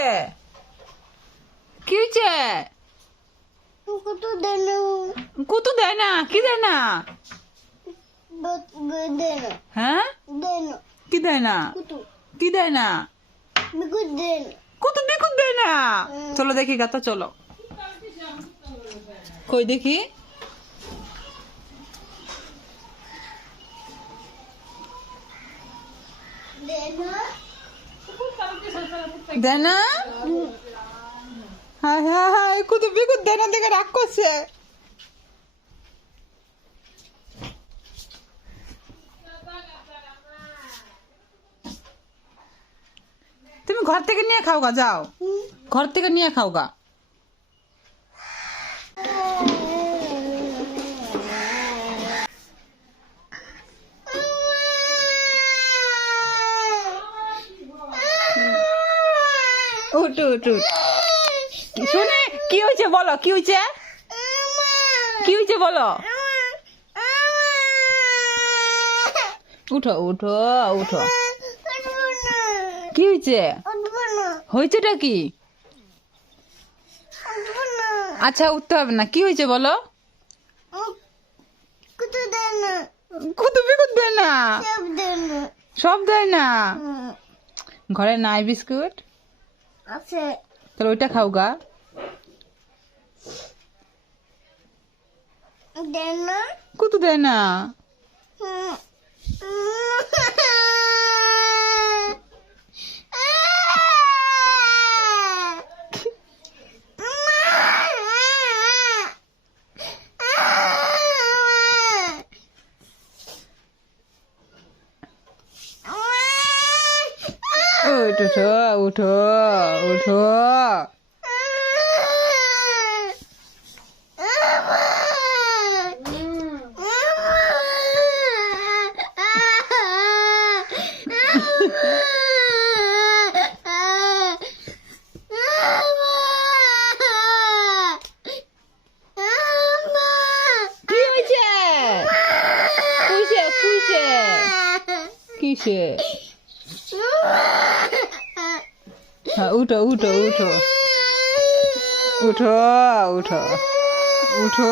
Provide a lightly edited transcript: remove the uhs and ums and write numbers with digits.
হয়েছে? কি হয়েছে? কুতু দেয় না? কি দেয় না? হ্যাঁ, কি দেয় না? কি দেয় না? কুতু বিকুত দেয় না? চলো দেখি গাতা, চলো। কই দেখি। দেয় না? হ্যাঁ হ্যাঁ হ্যাঁ, কুতু বিকুত দেয় না দেখে রাগ করছে। তুমি ঘর থেকে নিয়ে খাও গা, যাও ঘর থেকে নিয়ে খাও গা। উঠু উঠু, শুনে কি হয়েছে বলো, কি হয়েছে? কি হয়েছে বলো। উঠো উঠো উঠো। কি হয়েছে? হয়েছেটা কি? আচ্ছা উঠতে হবে না, কি হয়েছে বলো। কুতু বিকুত দেয় না? সব দেয় না? ঘরে নাই বিস্কুট? তাহলে ওইটা খাও গা। কুতু দেয় না? উঠো উঠো উঠো। কি হয়েছে? কিসে? হ্যাঁ, উঠো উঠো উঠো উঠো উঠো উঠো।